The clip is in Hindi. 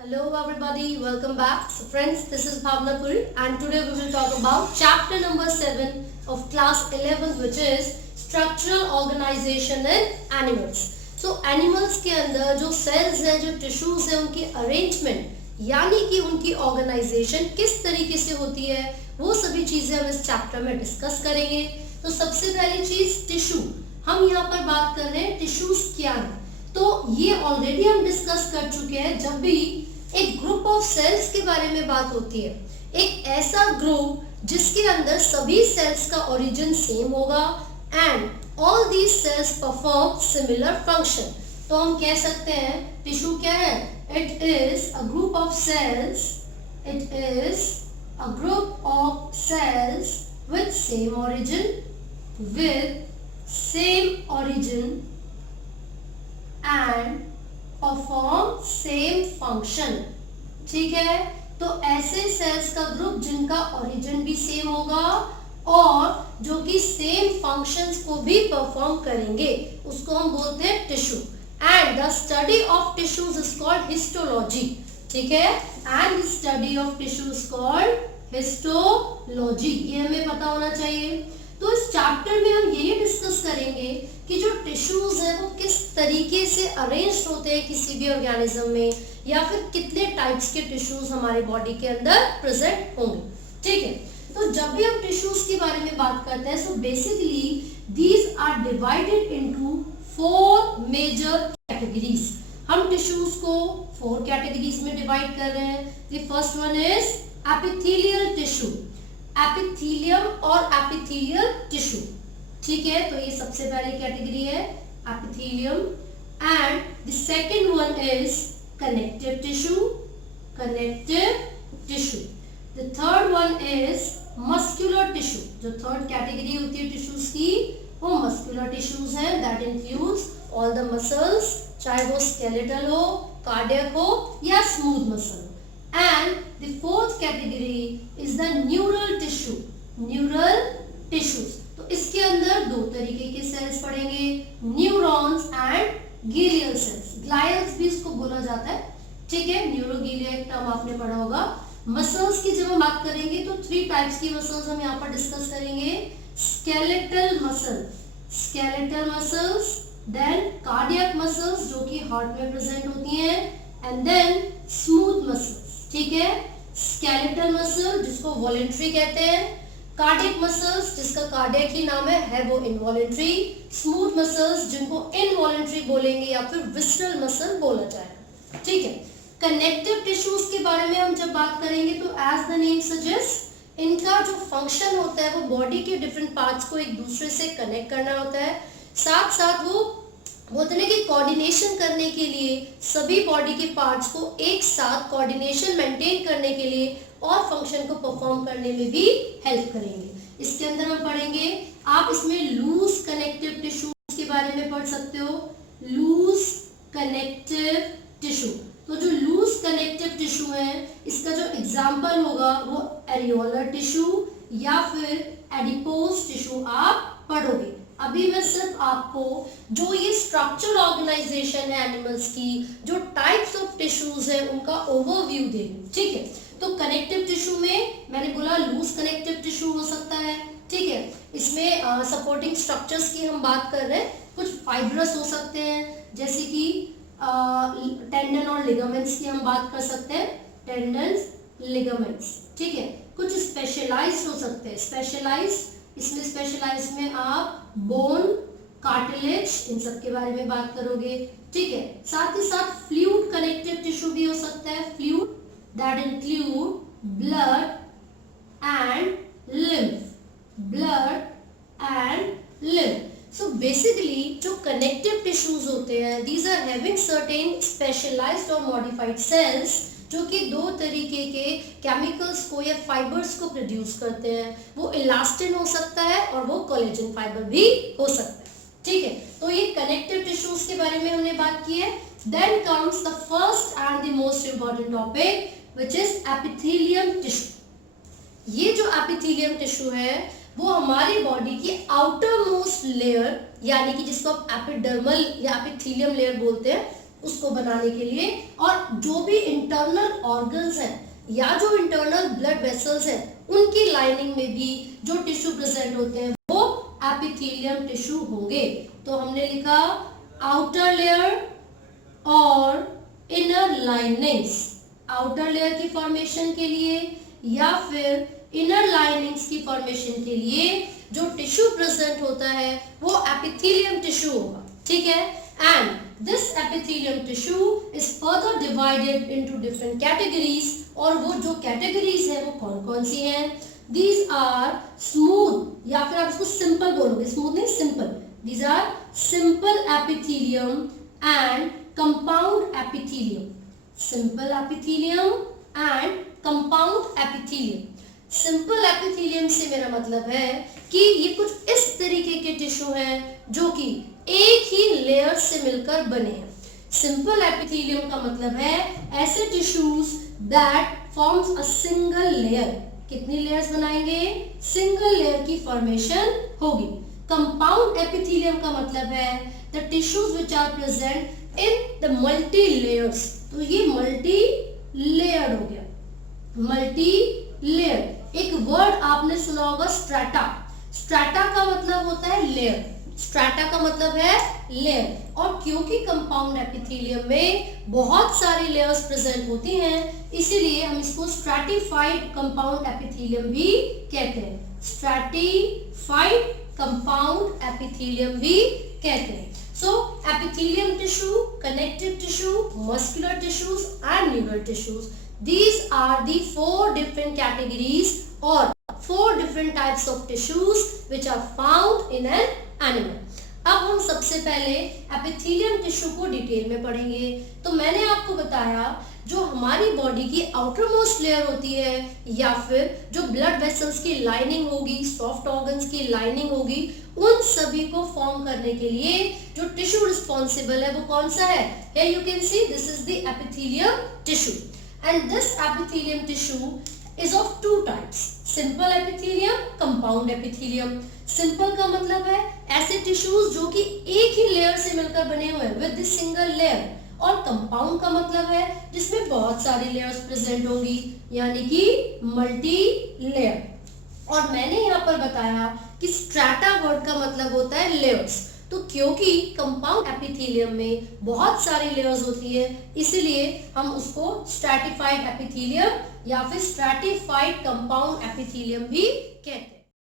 Hello everybody, welcome back. So friends, this is Bhavna Puri and today we will talk about chapter number 7 of class 11 which is structural organization in animals. So animals के अंदर जो cells हैं, जो tissues हैं, उनकी arrangement यानी कि उनकी organization किस तरीके से होती है, वो सभी चीजें हम इस चैप्टर में डिस्कस करेंगे। तो सबसे पहली चीज टिश्यू, हम यहाँ पर बात कर रहे हैं टिश्यूज क्या है। तो ये ऑलरेडी हम डिस्कस कर चुके हैं। जब भी एक ग्रुप ऑफ सेल्स के बारे में बात होती है, एक ऐसा ग्रुप जिसके अंदर सभी सेल्स का ओरिजिन सेम होगा and all these cells perform similar function, तो हम कह सकते हैं टिश्यू क्या है? It is a group of cells, it is a group of cells with same origin, with same origin and perform same function। ठीक है, तो ऐसे सेल्स का ग्रुप जिनका ओरिजिन भी सेम होगा और जो कि सेम फंक्शंस को भी परफॉर्म करेंगे, उसको हम बोलते हैं tissue. And the study of tissues is called histology. ठीक है, and study of tissue is called histology, ये हमें पता होना चाहिए। तो इस चैप्टर में हम ये डिस्कस करेंगे कि जो टिश्यूज है वो किस तरीके से अरेंज होते हैं किसी भी ऑर्गेनिज्म में, या फिर कितने टाइप्स के टिश्यूज हमारे बॉडी के अंदर प्रेजेंट होंगे। ठीक है, तो जब भी हम टिश्यूज के बारे में बात करते हैं, so basically these are divided into 4 major categories. हम टिश्यूज को 4 कैटेगरीज में डिवाइड कर रहे हैं। The first one is epithelial tissue, epithelium और एपिथेलियल टिश्यू। ठीक है, तो ये सबसे पहली कैटेगरी है epithelium. And the second one is connective tissue, connective tissue. The third one is muscular tissue. जो थर्ड कैटेगरी होती है टिश्यूज की, वो मस्कुलर टिश्यूज हैं। That includes all the muscles, चाहे वो स्केलेटल हो, कार्डियक हो या smooth muscle. And the fourth category is the neural tissue, neural tissues। तो इसके अंदर 2 तरीके के सेल्स पड़ेंगे, न्यूरॉन्स एंड ग्लियल सेल्स। ग्लायल्स भी इसको बोला जाता है। ठीक है, न्यूरोग्लिया एक टर्म आपने पढ़ा होगा। मसल्स की जब हम बात करेंगे तो 3 टाइप्स की मसल्स हम यहाँ पर डिस्कस करेंगे। Skeletal muscle, skeletal muscles, then cardiac muscles जो कि हार्ट में प्रेजेंट होती हैं, एंड देन स्मूथ मसल्स। ठीक है, स्केलेटल मसल जिसको वॉलेंट्री कहते हैं, कार्डियक मसल्स जिसका कार्डियक ही नाम है वो इनवॉलेंट्री, स्मूथ मसल्स जिनको इनवॉलेंट्री बोलेंगे या फिर विस्टल मसल बोला जाएगा। ठीक है, कनेक्टिव टिश्यूज के बारे में हम जब बात करेंगे तो एज द नेम सजेस्ट, इनका जो फंक्शन होता है वो बॉडी के डिफरेंट पार्ट्स को एक दूसरे से कनेक्ट करना होता है। साथ साथ वो बोलते हैं कि कोऑर्डिनेशन करने के लिए, सभी बॉडी के पार्ट्स को एक साथ कोऑर्डिनेशन मेंटेन करने के लिए और फंक्शन को परफॉर्म करने में भी हेल्प करेंगे। इसके अंदर हम पढ़ेंगे, आप इसमें लूज कनेक्टिव टिश्यूज के बारे में पढ़ सकते हो, लूज कनेक्टिव टिश्यू। तो जो लूज कनेक्टिव टिश्यू है, इसका जो एग्जाम्पल होगा वो एरियोलर टिश्यू या फिर एडिपोज टिश्यू आप पढ़ोगे। अभी मैं सिर्फ आपको जो ये स्ट्रक्चरल ऑर्गेनाइजेशन है एनिमल्स की, जो टाइप्स ऑफ टिश्यूज है, उनका ओवरव्यू दे। ठीक है, तो कनेक्टिव टिश्यू में मैंने बोला लूज कनेक्टिव टिश्यू हो सकता है। ठीक है, इसमें सपोर्टिंग स्ट्रक्चर्स की हम बात कर रहे हैं। कुछ फाइब्रस हो सकते हैं, जैसे कि टेंडन और लिगामेंट्स की हम बात कर सकते हैं, टेंडन्स, लिगामेंट्स। ठीक है, कुछ स्पेशलाइज्ड हो सकते हैं, स्पेशलाइज्ड, इसमें स्पेशलाइज में आप बोन, कार्टिलेज, इन सब के बारे में बात करोगे। ठीक है, साथ ही साथ फ्लूइड कनेक्टिव टिश्यू भी हो सकता है, fluid, that include blood and lymph, blood and lymph. So basically जो कनेक्टिव टिश्यूज होते हैं, these are having certain specialized और मॉडिफाइड सेल्स जो कि 2 तरीके के केमिकल्स को या फाइबर्स को प्रोड्यूस करते हैं। वो इलास्टिन हो सकता है और वो कोलेजन फाइबर भी हो सकता है। ठीक है, तो ये कनेक्टिव टिश्यूज के बारे में हमने बात की है। Then comes the first and the most important topic which is epithelium tissue. ये जो एपिथेलियम टिश्यू है वो हमारी बॉडी की आउटर मोस्ट लेयर, यानी कि जिसको आप एपिडर्मल या एपिथेलियम लेयर बोलते हैं, उसको बनाने के लिए, और जो भी इंटरनल ऑर्गन्स हैं या जो इंटरनल ब्लड वेसल्स हैं उनकी लाइनिंग में भी जो टिश्यू प्रेजेंट होते हैं वो एपिथेलियम टिश्यू होंगे। तो हमने लिखा आउटर लेयर और इनर लाइनिंग्स, आउटर लेयर की फॉर्मेशन के लिए या फिर इनर लाइनिंग्स की फॉर्मेशन के लिए जो टिश्यू प्रेजेंट होता है वो एपिथेलियम टिश्यू होगा, ठीक है। And this epithelium tissue is further divided into different categories, और वो जो कैटेगरीज है वो कौन कौन सी हैं? दीज आर स्मूथ, या फिर आप इसको सिंपल बोलोगे, स्मूथ नहीं simple. These are simple epithelium and compound epithelium, simple epithelium and compound epithelium. Simple epithelium से मेरा मतलब है कि ये कुछ इस तरीके के टिश्यू हैं जो कि एक ही लेयर से मिलकर बने हैं। सिंपल एपिथेलियम का मतलब है ऐसे tissues that forms a single layer. कितनी लेयर्स बनाएंगे? सिंगल लेयर की फॉर्मेशन होगी। कंपाउंड एपिथेलियम का मतलब है the tissues which are present in the multi layers. तो ये मल्टी लेयर हो गया, मल्टी लेयर। एक वर्ड आपने सुना होगा स्ट्रैटा, स्ट्रैटा का मतलब होता है लेयर, स्ट्रैटा का मतलब है लेयर। और क्योंकि कंपाउंड एपिथेलियम में बहुत सारी लेयर्स प्रेजेंट होती हैं इसीलिए हम इसको स्ट्रैटिफाइड कंपाउंड एपिथेलियम भी कहते हैं, स्ट्रैटिफाइड कंपाउंड एपिथेलियम भी कहते हैं। So epithelium tissue, connective tissue, muscular tissues and neural tissues. These are the 4 different categories or 4 different types of tissues which are found in an animal. अब हम सबसे पहले एपिथेलियम टिश्यू को डिटेल में पढ़ेंगे। तो मैंने आपको बताया जो हमारी बॉडी की आउटर मोस्ट लेयर होती है या फिर जो ब्लड वेसल्स की लाइनिंग होगी, सॉफ्ट ऑर्गन्स की लाइनिंग होगी, उन सभी को फॉर्म करने के लिए जो टिश्यू रिस्पॉन्सिबल है वो कौन सा है? Here you can see this is the epithelium tissue and this epithelium tissue is of 2 types, simple epithelium, compound epithelium। Simple का मतलब है ऐसे टिश्यूज जो कि एक ही लेयर से मिलकर बने हुए हैं विद द सिंगल लेयर, और कंपाउंड का मतलब है जिसमें बहुत सारी लेयर्स प्रेजेंट होंगी यानी कि मल्टी लेयर। और मैंने यहाँ पर बताया कि स्ट्रैटा वर्ड का मतलब होता है लेयर्स। तो क्योंकि कंपाउंड एपिथेलियम में बहुत सारी लेयर्स होती है इसीलिए हम उसको स्ट्रैटिफाइड एपिथेलियम या फिर स्ट्रैटिफाइड कंपाउंड एपिथेलियम भी कहते हैं।